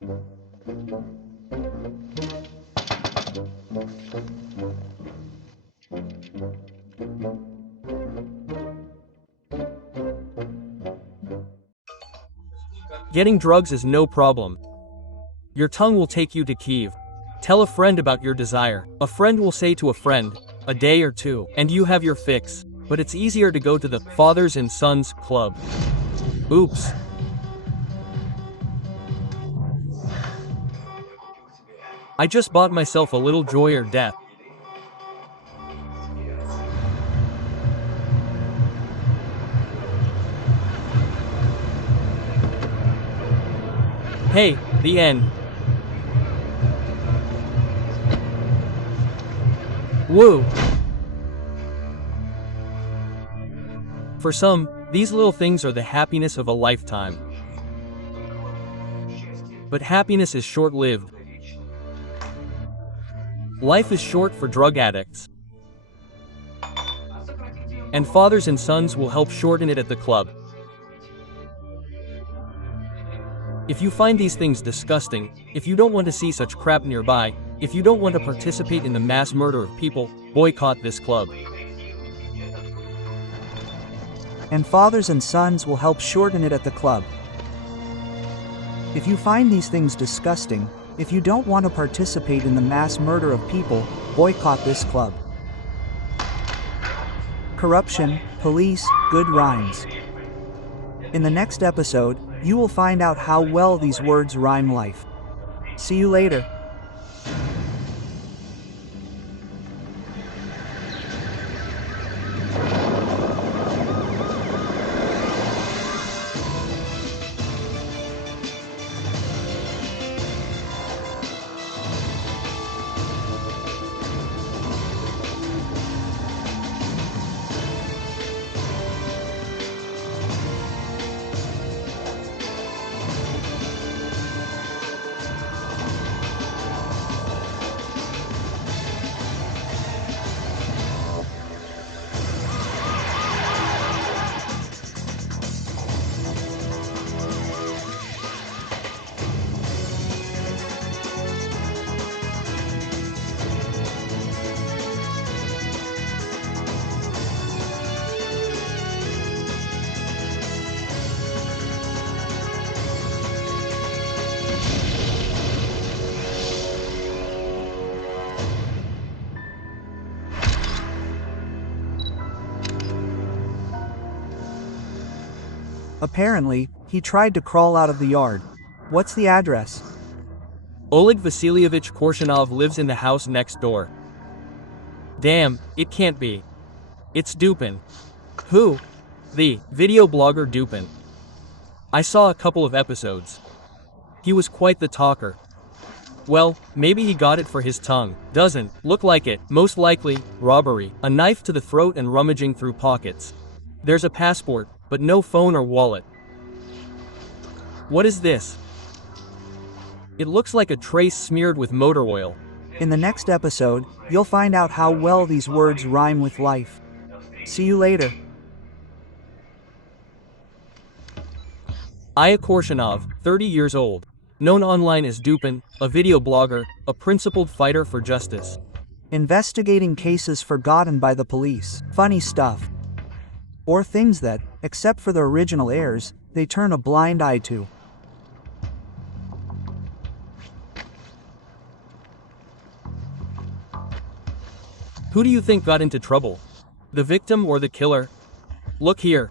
Getting drugs is no problem. Your tongue will take you to Kiev. Tell a friend about your desire. A friend will say to a friend, a day or two, and you have your fix. But it's easier to go to the fathers and sons club. Oops. I just bought myself a little joy or death. Hey, the end. Woo! For some, these little things are the happiness of a lifetime. But happiness is short-lived. Life is short for drug addicts. And fathers and sons will help shorten it at the club. If you find these things disgusting, if you don't want to see such crap nearby, if you don't want to participate in the mass murder of people, boycott this club. And fathers and sons will help shorten it at the club. If you find these things disgusting, if you don't want to participate in the mass murder of people, boycott this club. Corruption, police, good rhymes. In the next episode, you will find out how well these words rhyme life. See you later. Apparently, he tried to crawl out of the yard. What's the address? Oleg Vasilievich Korshunov lives in the house next door. Damn, it can't be. It's Dupin. Who? The video blogger Dupin. I saw a couple of episodes. He was quite the talker. Well, maybe he got it for his tongue. Doesn't look like it. Most likely, robbery. A knife to the throat and rummaging through pockets. There's a passport, but no phone or wallet. What is this? It looks like a trace smeared with motor oil. In the next episode, you'll find out how well these words rhyme with life. See you later. Oleh Korshunov, 30 years old. Known online as Dupin, a video blogger, a principled fighter for justice. Investigating cases forgotten by the police. Funny stuff. Or things that, except for the original heirs, they turn a blind eye to. Who do you think got into trouble? The victim or the killer? Look here.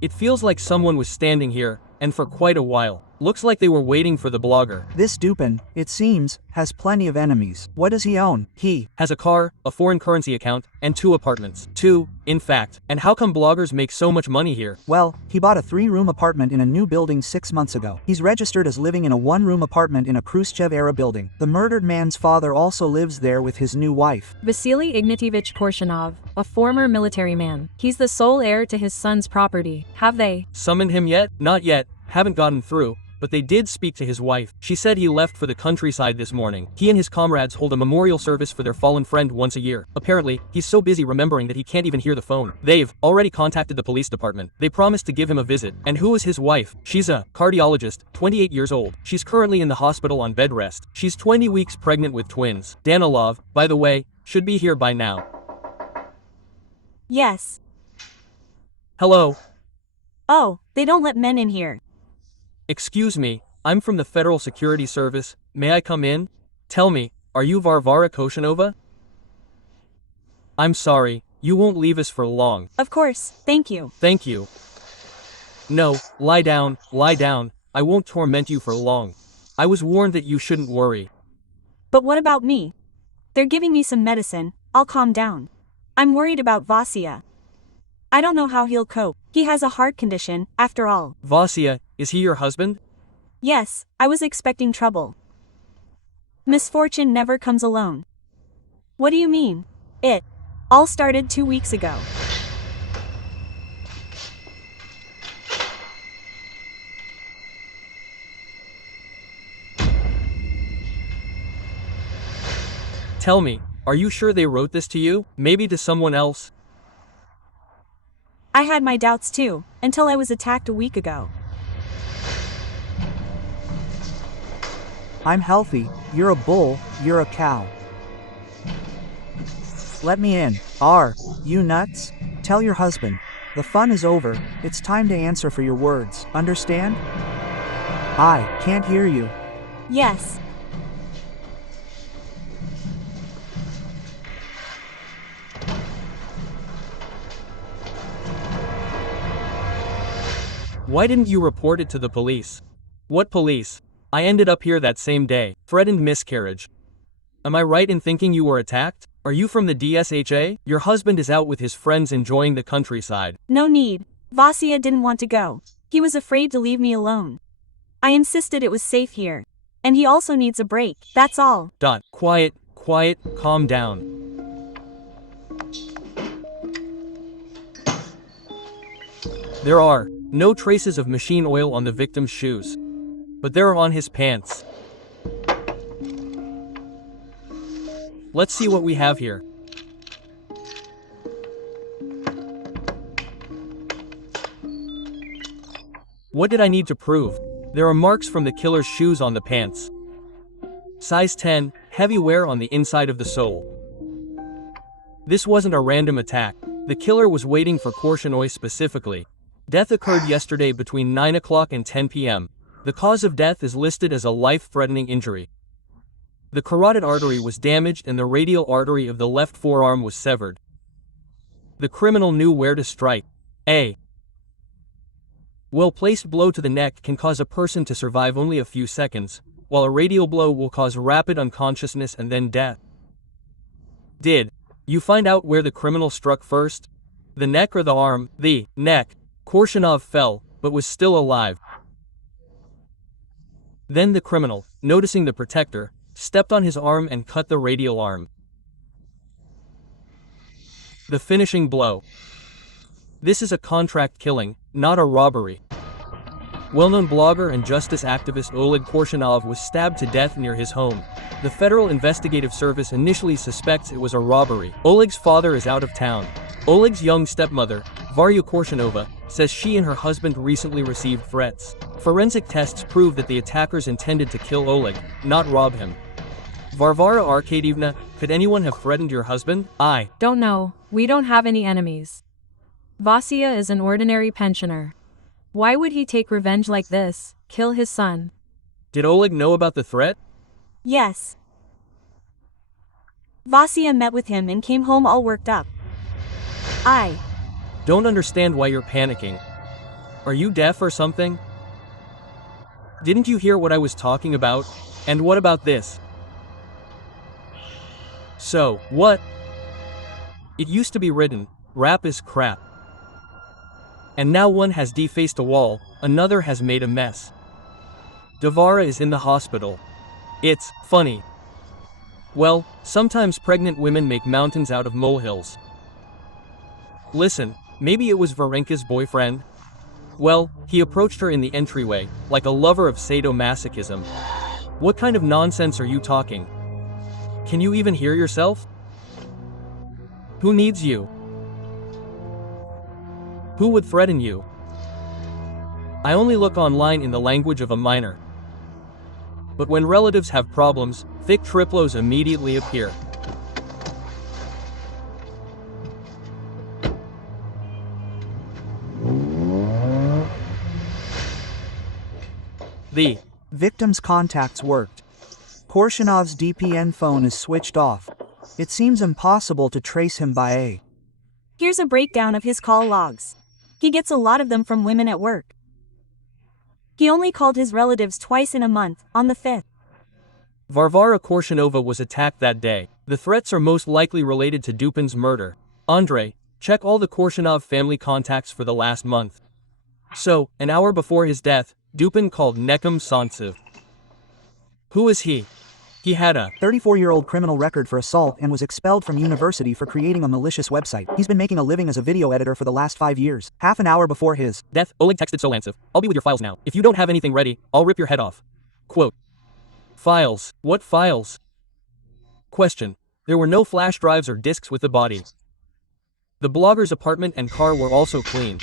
It feels like someone was standing here, and for quite a while. Looks like they were waiting for the blogger. This Dupin, it seems, has plenty of enemies. What does he own? He has a car, a foreign currency account, and 2 apartments. 2, in fact. And how come bloggers make so much money here? Well, he bought a 3-room apartment in a new building 6 months ago. He's registered as living in a 1-room apartment in a Khrushchev-era building. The murdered man's father also lives there with his new wife. Vasily Ignatievich Korshunov, a former military man. He's the sole heir to his son's property. Have they summoned him yet? Not yet. Haven't gotten through. but they did speak to his wife. She said he left for the countryside this morning. He and his comrades hold a memorial service for their fallen friend once a year. Apparently, he's so busy remembering that he can't even hear the phone. They've already contacted the police department. They promised to give him a visit. And who is his wife? She's a cardiologist, 28 years old. She's currently in the hospital on bed rest. She's 20 weeks pregnant with twins. Danilov, by the way, should be here by now. Yes. Hello. Oh, they don't let men in here. Excuse me, I'm from the Federal Security Service. May I come in? Tell me, are you Varvara Korshunova? I'm sorry, you won't leave us for long. Of course, thank you. Thank you. No, lie down, I won't torment you for long. I was warned that you shouldn't worry. But what about me? They're giving me some medicine, I'll calm down. I'm worried about Vasya. I don't know how he'll cope. He has a heart condition, after all. Vasya, is he your husband? Yes, I was expecting trouble. Misfortune never comes alone. What do you mean? It all started 2 weeks ago. Tell me, are you sure they wrote this to you? Maybe to someone else? I had my doubts too, until I was attacked a week ago. I'm healthy, you're a bull, you're a cow. Let me in. Are you nuts? Tell your husband. The fun is over, it's time to answer for your words, understand? I can't hear you. Yes. Why didn't you report it to the police? What police? I ended up here that same day. Threatened miscarriage. Am I right in thinking you were attacked? Are you from the DSHA? Your husband is out with his friends enjoying the countryside. No need. Vasya didn't want to go. He was afraid to leave me alone. I insisted it was safe here. And he also needs a break, that's all. Quiet, calm down. There are no traces of machine oil on the victim's shoes, but there are on his pants. Let's see what we have here. What did I need to prove? There are marks from the killer's shoes on the pants. Size 10, heavy wear on the inside of the sole. This wasn't a random attack. The killer was waiting for Korshunov specifically. Death occurred yesterday between 9 o'clock and 10 p.m. The cause of death is listed as a life-threatening injury. The carotid artery was damaged and the radial artery of the left forearm was severed. The criminal knew where to strike. A well-placed blow to the neck can cause a person to survive only a few seconds, while a radial blow will cause rapid unconsciousness and then death. Did you find out where the criminal struck first? The neck or the arm? The neck. Korshunov fell, but was still alive. Then the criminal, noticing the protector, stepped on his arm and cut the radial arm. The finishing blow. This is a contract killing, not a robbery. Well-known blogger and justice activist Oleg Korshunov was stabbed to death near his home. The Federal Investigative Service initially suspects it was a robbery. Oleg's father is out of town. Oleg's young stepmother, Varya Korshunova, says she and her husband recently received threats. Forensic tests prove that the attackers intended to kill Oleg, not rob him. Varvara Arkadyevna, could anyone have threatened your husband? I Don't know, we don't have any enemies. Vasya is an ordinary pensioner. Why would he take revenge like this, kill his son? Did Oleg know about the threat? Yes. Vasya met with him and came home all worked up. I don't understand why you're panicking. Are you deaf or something? Didn't you hear what I was talking about? And what about this? So, what? It used to be written, rap is crap. And now one has defaced a wall, another has made a mess. Davara is in the hospital. It's funny. Well, sometimes pregnant women make mountains out of molehills. Listen, maybe it was Varenka's boyfriend? Well, he approached her in the entryway, like a lover of sadomasochism. What kind of nonsense are you talking? Can you even hear yourself? Who needs you? Who would threaten you? I only look online in the language of a minor. But when relatives have problems, thick triplos immediately appear. The victim's contacts worked. Korshunov's DPN phone is switched off. It seems impossible to trace him by a. Here's a breakdown of his call logs. He gets a lot of them from women at work. He only called his relatives twice in a month, on the 5th. Varvara Korshunova was attacked that day. The threats are most likely related to Dupin's murder. Andrei, check all the Korshunov family contacts for the last month. So, an hour before his death, Dupin called Nekim Santsev. Who is he? He had a 34-year-old criminal record for assault and was expelled from university for creating a malicious website. He's been making a living as a video editor for the last 5 years. Half an hour before his death, Oleg texted Solantsev, "I'll be with your files now. If you don't have anything ready, I'll rip your head off." Quote. Files. What files? Question. There were no flash drives or disks with the body. The blogger's apartment and car were also clean.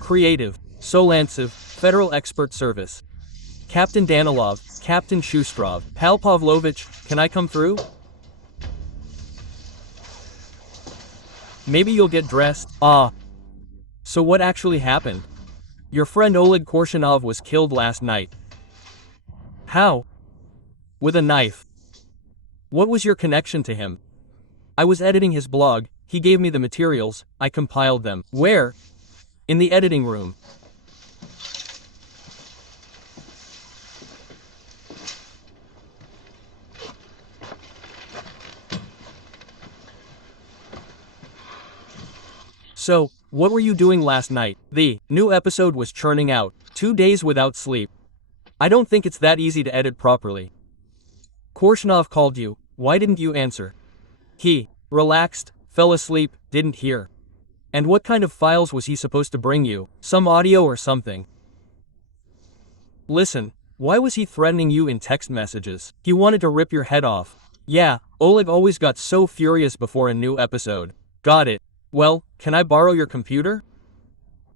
Creative. Solantsev, Federal Expert Service. Captain Danilov, Captain Shustrov, Pal Pavlovich, can I come through? Maybe you'll get dressed. Ah. So what actually happened? Your friend Oleg Korshunov was killed last night. How? With a knife. What was your connection to him? I was editing his blog, he gave me the materials, I compiled them. Where? In the editing room. So, what were you doing last night? The new episode was churning out, 2 days without sleep. I don't think it's that easy to edit properly. Korshunov called you, why didn't you answer? He relaxed, fell asleep, didn't hear. And what kind of files was he supposed to bring you? Some audio or something? Listen, why was he threatening you in text messages? He wanted to rip your head off. Yeah, Oleg always got so furious before a new episode. Got it. Well, can I borrow your computer?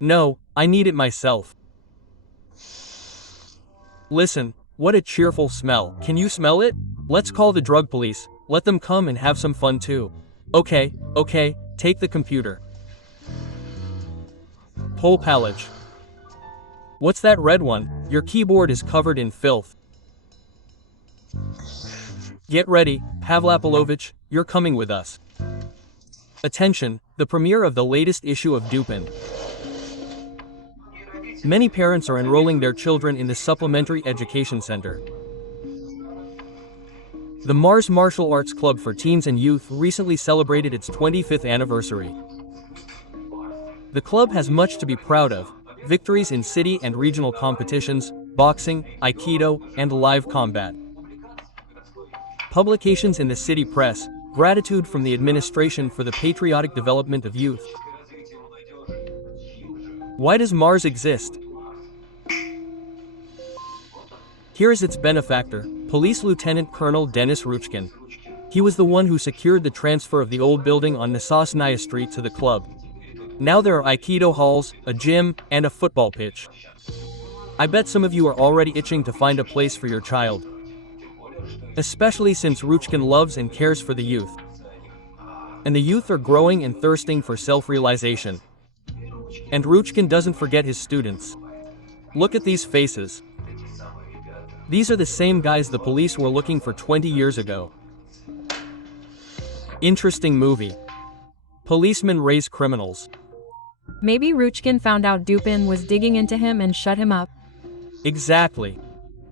No, I need it myself. Listen, what a cheerful smell. Can you smell it? Let's call the drug police, let them come and have some fun too. Okay, take the computer. Pol Palage. What's that red one? Your keyboard is covered in filth. Get ready, Pavlapolovich, you're coming with us. Attention, the premiere of the latest issue of Dupin. Many parents are enrolling their children in the Supplementary Education Center. The Mars Martial Arts Club for Teens and Youth recently celebrated its 25th anniversary. The club has much to be proud of, victories in city and regional competitions, boxing, aikido, and live combat. Publications in the city press, gratitude from the administration for the patriotic development of youth. Why does Mars exist? Here is its benefactor, Police Lieutenant Colonel Denis Ruchkin. He was the one who secured the transfer of the old building on Nasosnaya Street to the club. Now there are Aikido halls, a gym, and a football pitch. I bet some of you are already itching to find a place for your child. Especially since Ruchkin loves and cares for the youth. And the youth are growing and thirsting for self-realization. And Ruchkin doesn't forget his students. Look at these faces. These are the same guys the police were looking for 20 years ago. Interesting movie. Policemen raise criminals. Maybe Ruchkin found out Dupin was digging into him and shut him up. Exactly.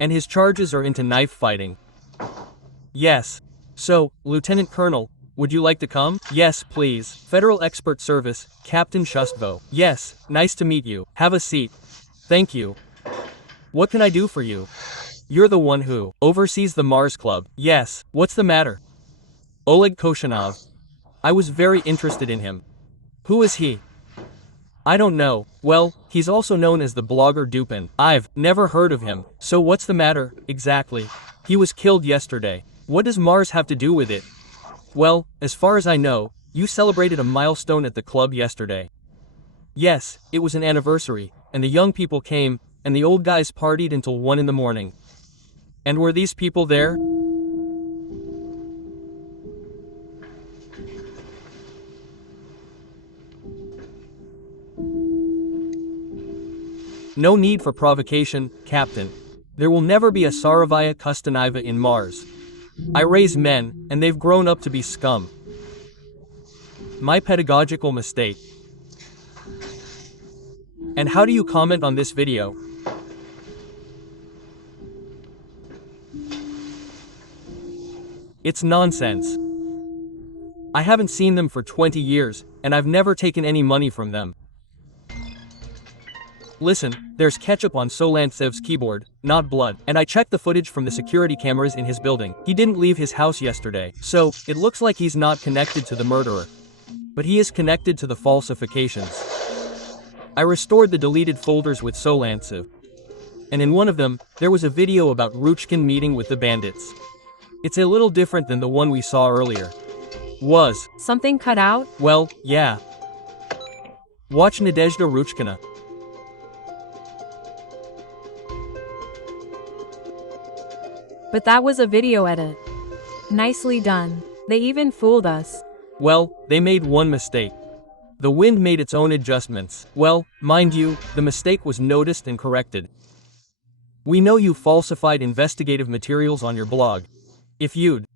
And his charges are into knife fighting. Yes. So, Lieutenant Colonel, would you like to come? Yes, please. Federal Expert Service, Captain Shustvo. Yes, nice to meet you. Have a seat. Thank you. What can I do for you? you're the one who oversees the Mars Club. Yes, what's the matter? Oleg Korshunov. I was very interested in him. Who is he? I don't know. Well, he's also known as the blogger Dupin. I've never heard of him. So what's the matter, exactly? He was killed yesterday. What does Mars have to do with it? Well, as far as I know, you celebrated a milestone at the club yesterday. Yes, it was an anniversary, and the young people came, and the old guys partied until 1 in the morning. And were these people there? No need for provocation, Captain. There will never be a Saravaya Kustanaiva in Mars. I raise men, and they've grown up to be scum. My pedagogical mistake. And how do you comment on this video? It's nonsense. I haven't seen them for 20 years, and I've never taken any money from them. Listen, there's ketchup on Solantsev's keyboard, not blood, and I checked the footage from the security cameras in his building. He didn't leave his house yesterday, so it looks like he's not connected to the murderer. But he is connected to the falsifications. I restored the deleted folders with Solantsev. And in one of them, there was a video about Ruchkin meeting with the bandits. It's a little different than the one we saw earlier. Was. Something cut out? Well, yeah. Watch Nadezhda Ruchkina. But that was a video edit. Nicely done. They even fooled us. Well, they made one mistake. The wind made its own adjustments. Well, mind you, the mistake was noticed and corrected. We know you falsified investigative materials on your blog. If you'd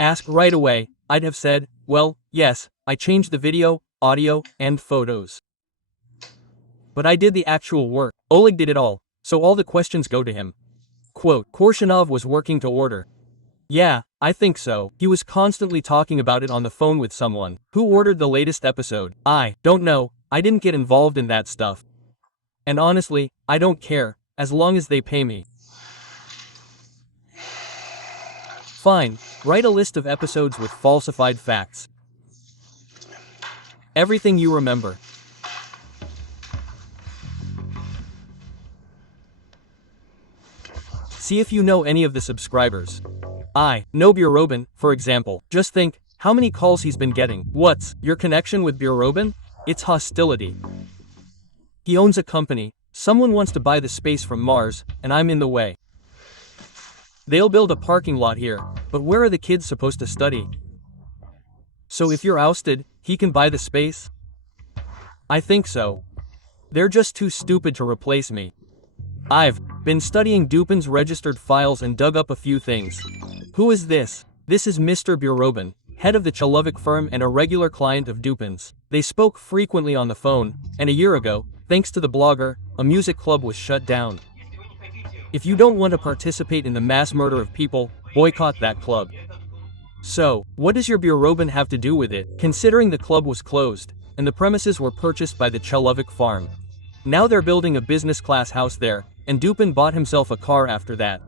asked right away, I'd have said, well, yes, I changed the video, audio, and photos. But I did the actual work. Oleg did it all, so all the questions go to him. Quote, Korshunov was working to order. Yeah, I think so. He was constantly talking about it on the phone with someone. Who ordered the latest episode? I don't know. I didn't get involved in that stuff. And honestly, I don't care, as long as they pay me. Fine, write a list of episodes with falsified facts. Everything you remember. See if you know any of the subscribers. I know Burobin, for example. Just think, how many calls he's been getting. What's your connection with Burobin? It's hostility. He owns a company, someone wants to buy the space from Mars, and I'm in the way. They'll build a parking lot here, but where are the kids supposed to study? So if you're ousted, he can buy the space? I think so. They're just too stupid to replace me. I've been studying Dupin's registered files and dug up a few things. Who is this? This is Mr. Burobin, head of the Chalovik firm and a regular client of Dupin's. They spoke frequently on the phone, and a year ago, thanks to the blogger, a music club was shut down. If you don't want to participate in the mass murder of people, boycott that club. So, what does your Burobin have to do with it, considering the club was closed, and the premises were purchased by the Chalovik farm? Now they're building a business-class house there, and Dupin bought himself a car after that.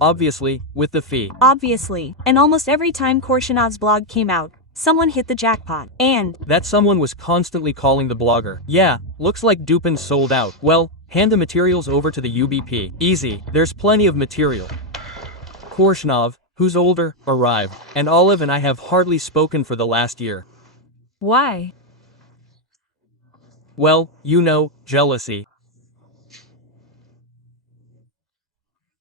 Obviously, with the fee. Obviously, and almost every time Korshunov's blog came out, someone hit the jackpot, and that someone was constantly calling the blogger. Yeah, looks like Dupin sold out. Well, hand the materials over to the UBP. Easy, there's plenty of material. Korshunov, who's older, arrived, and Olive and I have hardly spoken for the last year. Why? Well, you know, jealousy.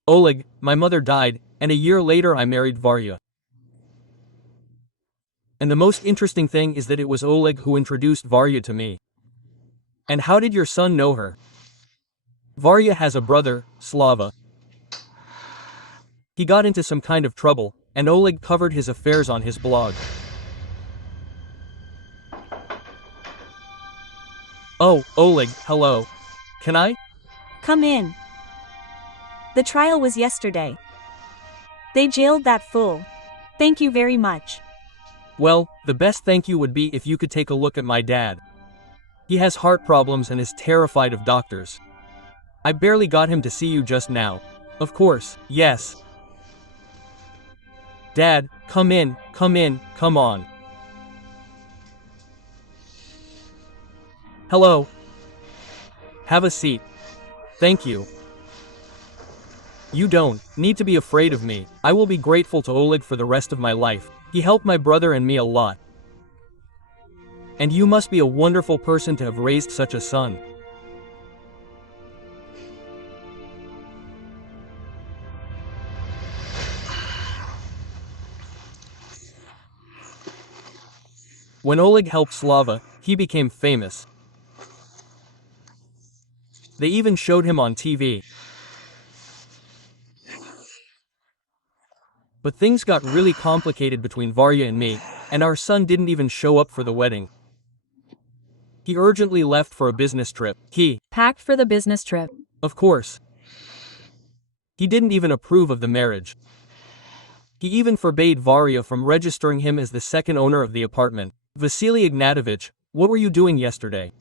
Oleg, my mother died, and a year later I married Varya. And the most interesting thing is that it was Oleg who introduced Varya to me. And how did your son know her? Varya has a brother, Slava. He got into some kind of trouble, and Oleg covered his affairs on his blog. Oh, Oleg, hello. Can I? come in. The trial was yesterday. They jailed that fool. Thank you very much. Well, the best thank you would be if you could take a look at my dad. He has heart problems and is terrified of doctors. I barely got him to see you just now. Of course, yes. Dad, come in, come on. Hello. Have a seat. Thank you. You don't need to be afraid of me. I will be grateful to Oleg for the rest of my life. He helped my brother and me a lot. And you must be a wonderful person to have raised such a son. When Oleg helped Slava, he became famous. They even showed him on TV. But things got really complicated between Varya and me, and our son didn't even show up for the wedding. He urgently left for a business trip. He Packed for the business trip. Of course. He didn't even approve of the marriage. He even forbade Varya from registering him as the second owner of the apartment. Vasily Ignatovich, what were you doing yesterday?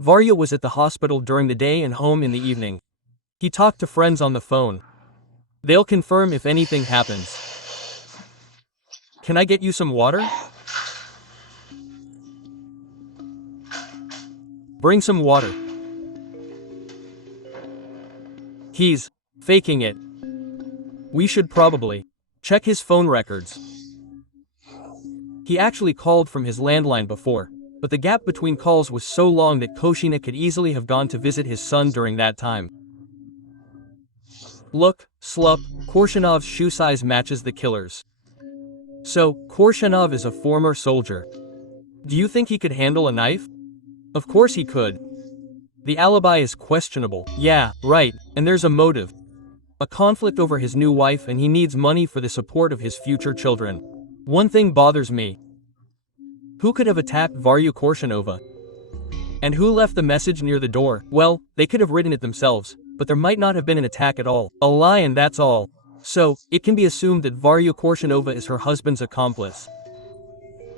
Varya was at the hospital during the day and home in the evening. He talked to friends on the phone. They'll confirm if anything happens. Can I get you some water? Bring some water. He's faking it. We should probably check his phone records. He actually called from his landline before, but the gap between calls was so long that Koshina could easily have gone to visit his son during that time. Look, slup, Korshunov's shoe size matches the killer's. So, Korshunov is a former soldier. Do you think he could handle a knife? Of course he could. The alibi is questionable. Yeah, right, and there's a motive. A conflict over his new wife, and he needs money for the support of his future children. One thing bothers me. Who could have attacked Varya Korshunova? And who left the message near the door? Well, they could have written it themselves, but there might not have been an attack at all. A lie, and that's all. So, it can be assumed that Varya Korshunova is her husband's accomplice.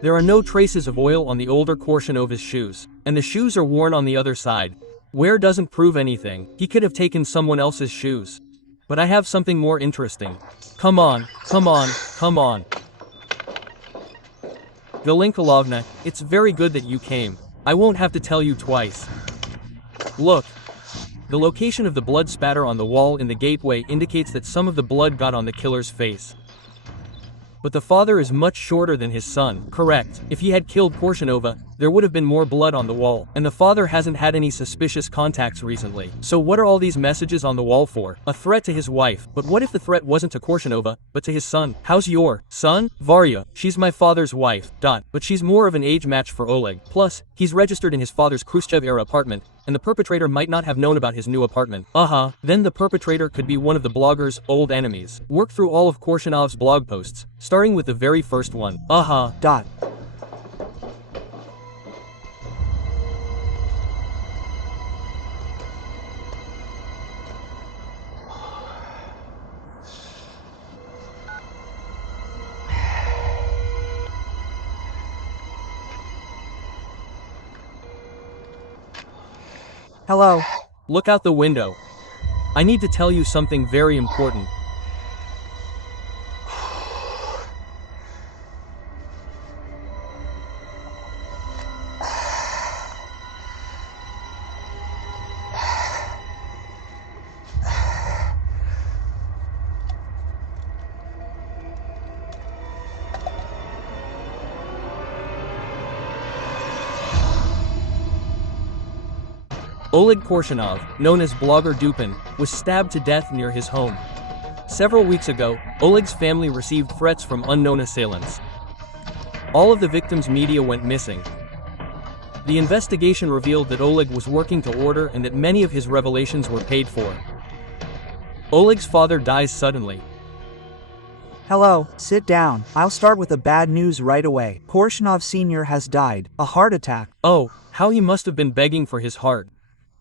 There are no traces of oil on the older Korshunova's shoes, and the shoes are worn on the other side. Wear doesn't prove anything. He could have taken someone else's shoes. But I have something more interesting. Come on. Valenkolovna, it's very good that you came. I won't have to tell you twice. Look. The location of the blood spatter on the wall in the gateway indicates that some of the blood got on the killer's face. But the father is much shorter than his son. Correct. If he had killed Korshunova, there would have been more blood on the wall, and the father hasn't had any suspicious contacts recently. So what are all these messages on the wall for? A threat to his wife. But what if the threat wasn't to Korshunova, but to his son? How's your son? Varya. She's my father's wife. But she's more of an age match for Oleg. Plus, he's registered in his father's Khrushchev-era apartment, and the perpetrator might not have known about his new apartment. Then the perpetrator could be one of the blogger's old enemies. Work through all of Korshunov's blog posts, starting with the very first one. Hello. Look out the window. I need to tell you something very important. Oleg Korshunov, known as blogger Dupin, was stabbed to death near his home. Several weeks ago, Oleg's family received threats from unknown assailants. All of the victims' media went missing. The investigation revealed that Oleg was working to order and that many of his revelations were paid for. Oleg's father dies suddenly. Hello, sit down. I'll start with the bad news right away. Korshunov Sr. has died. A heart attack. Oh, how he must have been begging for his heart.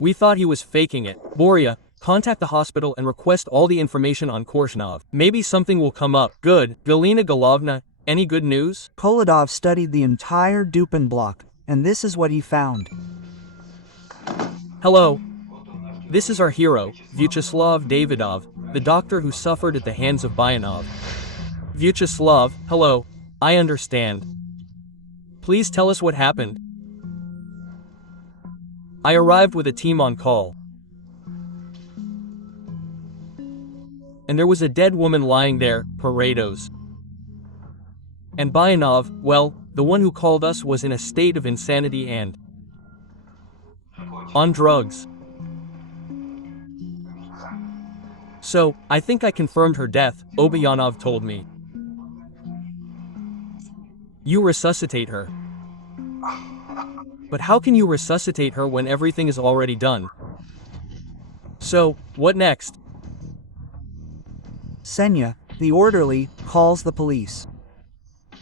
We thought he was faking it. Borya, contact the hospital and request all the information on Korshunov. Maybe something will come up. Good. Galina Golovna, any good news? Koledov studied the entire Dupin block, and this is what he found. Hello. This is our hero, Vyacheslav Davidov, the doctor who suffered at the hands of Bayanov. Vyacheslav, hello. I understand. Please tell us what happened. I arrived with a team on call. And there was a dead woman lying there, Paretos. And Bayanov, well, the one who called us was in a state of insanity and on drugs. So, I think I confirmed her death, Obayanov told me. You resuscitate her. But how can you resuscitate her when everything is already done? So, what next? Senya, the orderly, calls the police.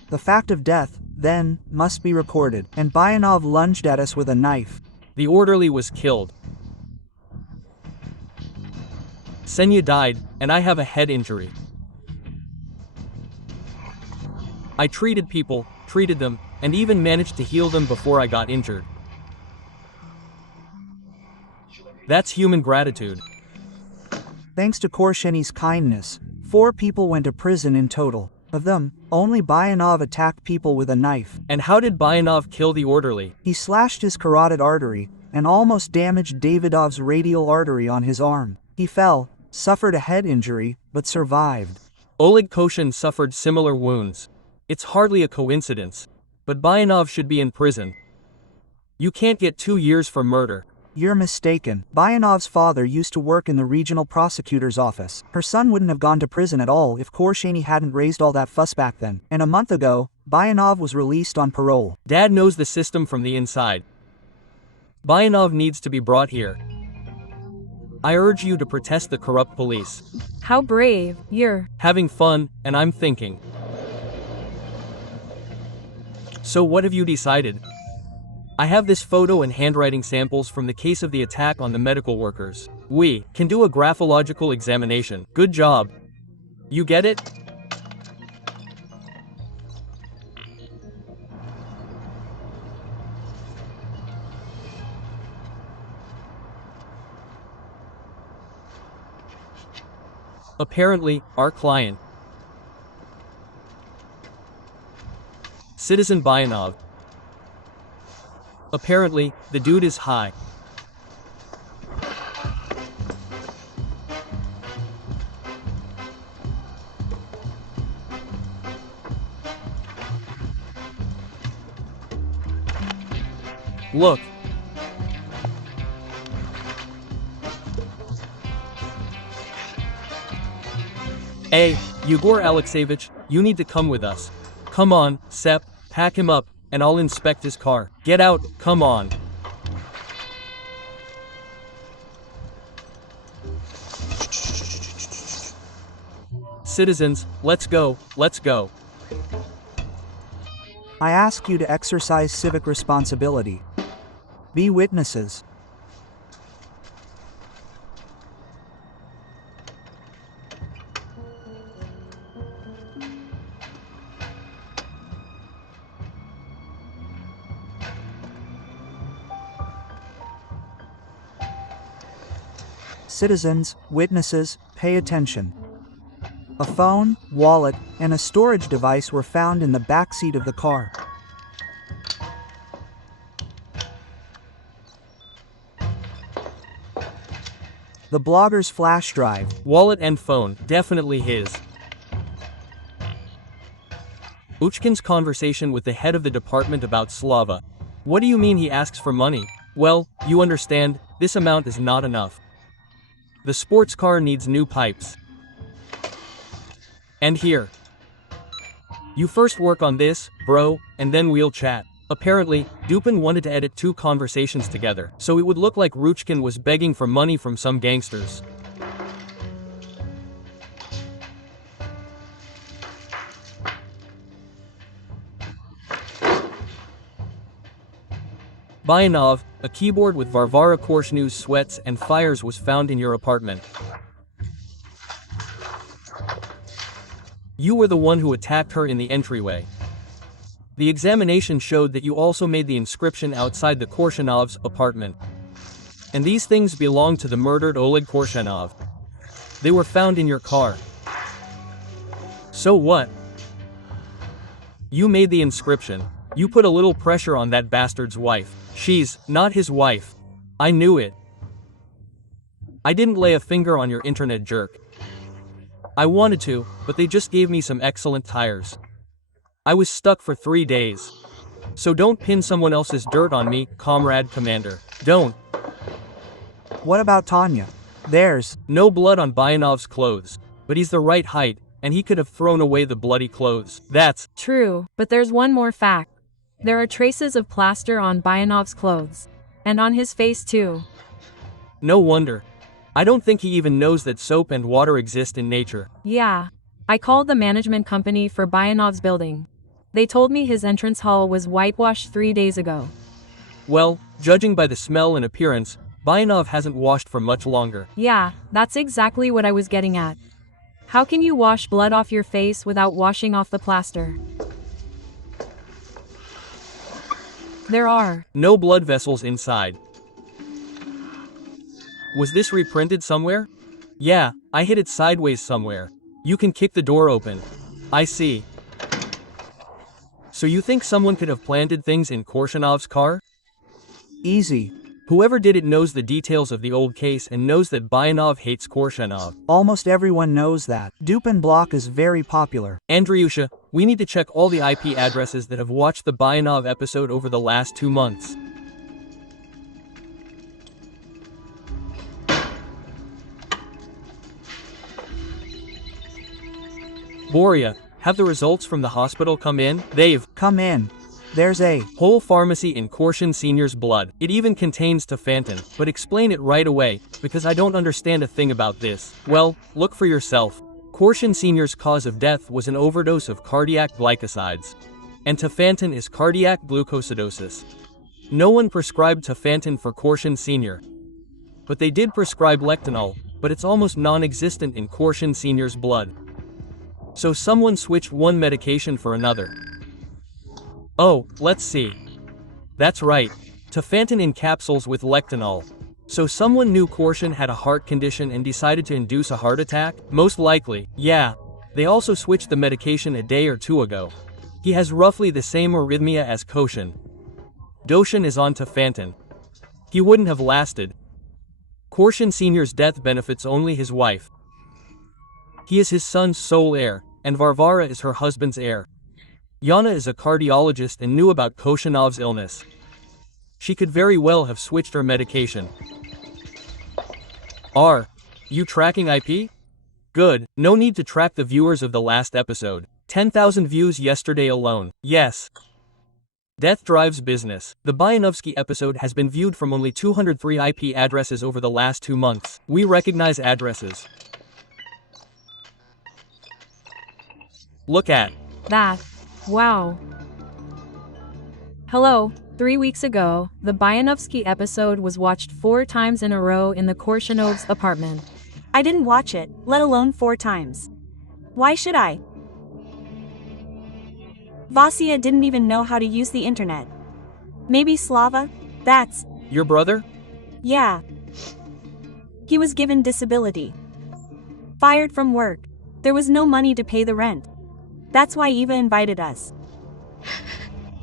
The fact of death, then, must be recorded, and Bayanov lunged at us with a knife. The orderly was killed. Senya died, and I have a head injury. I treated them, and even managed to heal them before I got injured. That's human gratitude. Thanks to Korsheny's kindness, 4 people went to prison in total. Of them, only Bayanov attacked people with a knife. And how did Bayanov kill the orderly? He slashed his carotid artery, and almost damaged Davidov's radial artery on his arm. He fell, suffered a head injury, but survived. Oleg Korshunov suffered similar wounds. It's hardly a coincidence. But Bayanov should be in prison. You can't get 2 years for murder. You're mistaken. Bayanov's father used to work in the regional prosecutor's office. Her son wouldn't have gone to prison at all if Korsheny hadn't raised all that fuss back then. And a month ago, Bayanov was released on parole. Dad knows the system from the inside. Bayanov needs to be brought here. I urge you to protest the corrupt police. How brave, you're Having fun, and I'm thinking. So what have you decided? I have this photo and handwriting samples from the case of the attack on the medical workers. We can do a graphological examination. Good job. You get it? Apparently, our client, Citizen Bayanov. Apparently, the dude is high. Look. Hey, Yegor Alexeyevich, you need to come with us. Come on, Sep, pack him up, and I'll inspect his car. Get out, come on. Citizens, let's go, let's go. I ask you to exercise civic responsibility. Be witnesses. Citizens, witnesses, pay attention. A phone, wallet, and a storage device were found in the backseat of the car. The blogger's flash drive. Wallet and phone, definitely his. Uchkin's conversation with the head of the department about Slava. What do you mean he asks for money? Well, you understand, this amount is not enough. The sports car needs new pipes. And here. You first work on this, bro, and then we'll chat. Apparently, Dupin wanted to edit 2 conversations together, so it would look like Ruchkin was begging for money from some gangsters. Bayanov, a keyboard with Varvara Korshun's sweats and fires was found in your apartment. You were the one who attacked her in the entryway. The examination showed that you also made the inscription outside the Korshunov's apartment. And these things belong to the murdered Oleg Korshunov. They were found in your car. So what? You made the inscription. You put a little pressure on that bastard's wife. She's not his wife. I knew it. I didn't lay a finger on your internet jerk. I wanted to, but they just gave me some excellent tires. I was stuck for 3 days. So don't pin someone else's dirt on me, comrade commander. Don't. What about Tanya? There's No blood on Bayanov's clothes, but he's the right height, and he could have thrown away the bloody clothes. That's True, but there's one more fact. There are traces of plaster on Bayanov's clothes. And on his face too. no wonder. I don't think he even knows that soap and water exist in nature. Yeah. I called the management company for Bayanov's building. They told me his entrance hall was whitewashed 3 days ago. Well, judging by the smell and appearance, Bayanov hasn't washed for much longer. Yeah, that's exactly what I was getting at. How can you wash blood off your face without washing off the plaster? There are No blood vessels inside. Was this reprinted somewhere? Yeah, I hit it sideways somewhere. You can kick the door open. I see. So you think someone could have planted things in Korshunov's car? easy. Whoever did it knows the details of the old case and knows that Bayanov hates Korshunov. Almost everyone knows that. Dupin block is very popular. Andriusha, we need to check all the IP addresses that have watched the Bayanov episode over the last 2 months. Boria, have the results from the hospital come in? They've Come in. There's a whole pharmacy in Korshun Sr.'s blood. It even contains Tefantin, but explain it right away, because I don't understand a thing about this. Well, look for yourself. Korshun Sr.'s cause of death was an overdose of cardiac glycosides. And Tefantin is cardiac glucosidosis. No one prescribed Tefantin for Korshun Sr. But they did prescribe Lectinol, but it's almost non-existent in Korshun Sr.'s blood. So someone switched one medication for another. Oh, let's see. That's right. Tefantin in capsules with Lectinol. So someone knew Korshun had a heart condition and decided to induce a heart attack? Most likely, yeah. They also switched the medication a day or 2 ago. He has roughly the same arrhythmia as Koshin. Doshin is on Tefantin. He wouldn't have lasted. Korshun Sr.'s death benefits only his wife. He is his son's sole heir, and Varvara is her husband's heir. Yana is a cardiologist and knew about Koshunov's illness. She could very well have switched her medication. Are you tracking IP? Good, no need to track the viewers of the last episode. 10,000 views yesterday alone. Yes. Death drives business. The Bayanovsky episode has been viewed from only 203 IP addresses over the last 2 months. We recognize addresses. Look at that. Wow. Hello. 3 weeks ago, the Bayanovsky episode was watched 4 times in a row in the Korshunov's apartment. I didn't watch it, let alone 4 times. Why should I? Vasia didn't even know how to use the internet. Maybe Slava? That's... your brother? Yeah. He was given disability. Fired from work. There was no money to pay the rent. That's why Eva invited us.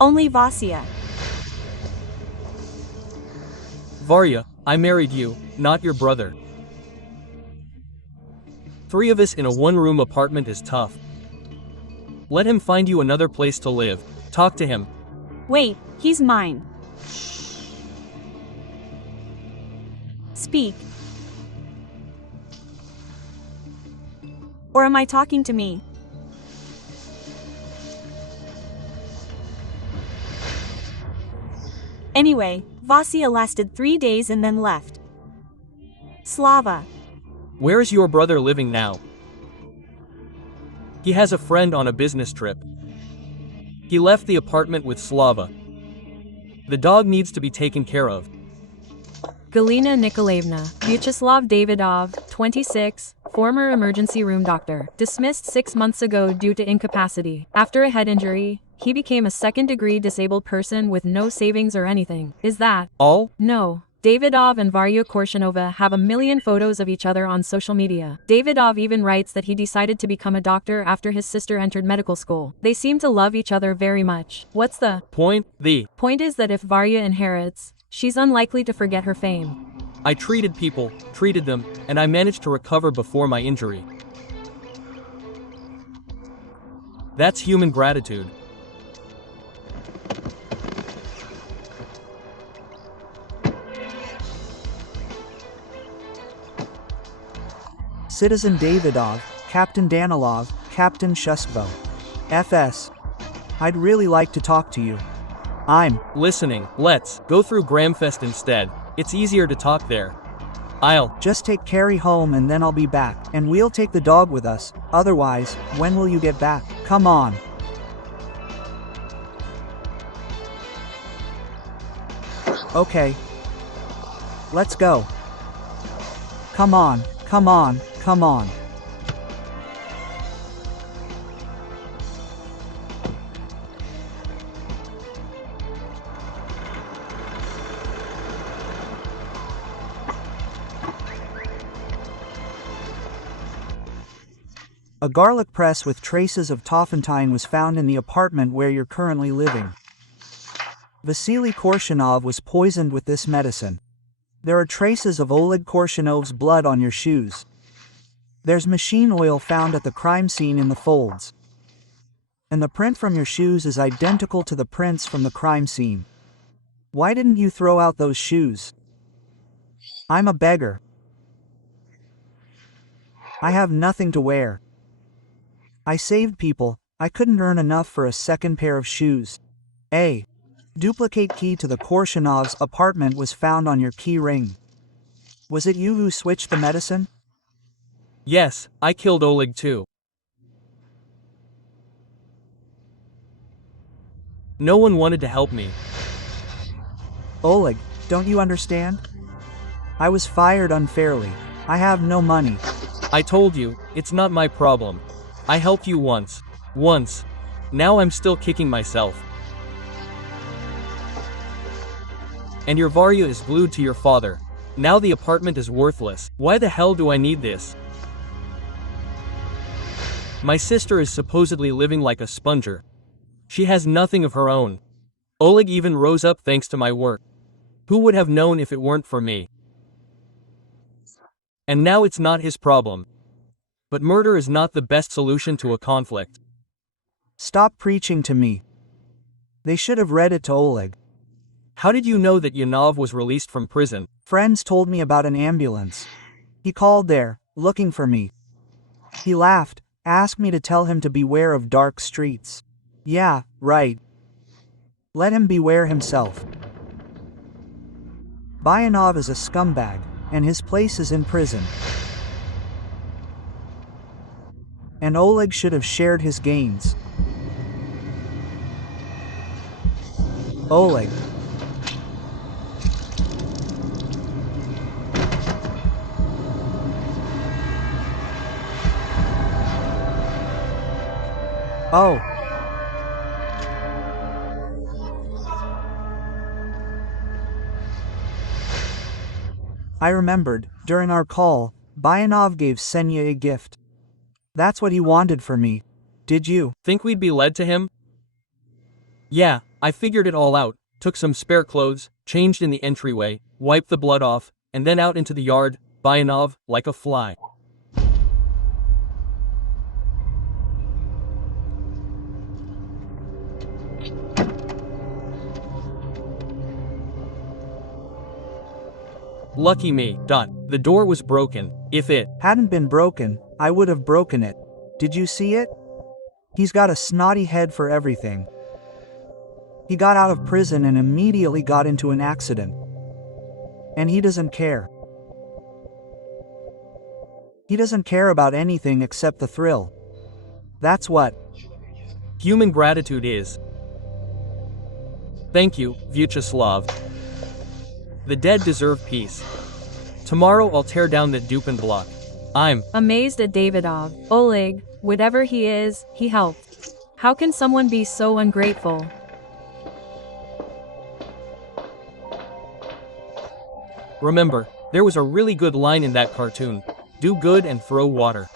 Only Vasia. Varya, I married you, not your brother. 3 of us in a 1-room apartment is tough. Let him find you another place to live. Talk to him. Wait, he's mine. Speak. Or am I talking to me? Anyway, Vasia lasted 3 days and then left. Slava. Where is your brother living now? He has a friend on a business trip. He left the apartment with Slava. The dog needs to be taken care of. Galina Nikolaevna, Vyacheslav Davidov, 26, former emergency room doctor, dismissed 6 months ago due to incapacity. After a head injury, he became a second-degree disabled person with no savings or anything. Is that all? No. Davidov and Varya Korshunova have a million photos of each other on social media. Davidov even writes that he decided to become a doctor after his sister entered medical school. They seem to love each other very much. What's the point? The point is that if Varya inherits, she's unlikely to forget her fame. I treated people, treated them, and I managed to recover before my injury. That's human gratitude. Citizen Davidov, Captain Danilov, Captain Shuskvo. FS. I'd really like to talk to you. I'm listening. Let's go through Gramfest instead. It's easier to talk there. I'll just take Carrie home and then I'll be back. And we'll take the dog with us. Otherwise, when will you get back? Come on. Okay. Let's go. Come on, come on, come on. A garlic press with traces of turpentine was found in the apartment where you're currently living. Vasily Korshunov was poisoned with this medicine. There are traces of Oleg Korshunov's blood on your shoes. There's machine oil found at the crime scene in the folds. And the print from your shoes is identical to the prints from the crime scene. Why didn't you throw out those shoes? I'm a beggar. I have nothing to wear. I saved people, I couldn't earn enough for a second pair of shoes. A duplicate key to the Korshunov's apartment was found on your key ring. Was it you who switched the medicine? Yes, I killed Oleg too. No one wanted to help me. Oleg, don't you understand? I was fired unfairly. I have no money. I told you, it's not my problem. I helped you once. Now I'm still kicking myself. And your Varya is glued to your father. Now the apartment is worthless. Why the hell do I need this? My sister is supposedly living like a sponger. She has nothing of her own. Oleg even rose up thanks to my work. Who would have known if it weren't for me? And now it's not his problem. But murder is not the best solution to a conflict. Stop preaching to me. They should have read it to Oleg. How did you know that Yanov was released from prison? Friends told me about an ambulance. He called there, looking for me. He laughed, asked me to tell him to beware of dark streets. Yeah, right. Let him beware himself. Bayanov is a scumbag, and his place is in prison. And Oleg should have shared his gains. Oleg. Oh. I remembered, during our call, Bayanov gave Senya a gift. That's what he wanted for me. Did you think we'd be led to him? Yeah, I figured it all out, took some spare clothes, changed in the entryway, wiped the blood off, and then out into the yard, Bayanov, like a fly. Lucky me. The door was broken. If it hadn't been broken, I would have broken it. Did you see it? He's got a snotty head for everything. He got out of prison and immediately got into an accident. And he doesn't care. He doesn't care about anything except the thrill. That's what human gratitude is. Thank you, Vyacheslav. The dead deserve peace. Tomorrow I'll tear down that Dupin block. I'm amazed at Davidov. Oleg, whatever he is, he helped. How can someone be so ungrateful? Remember, there was a really good line in that cartoon. Do good and throw water.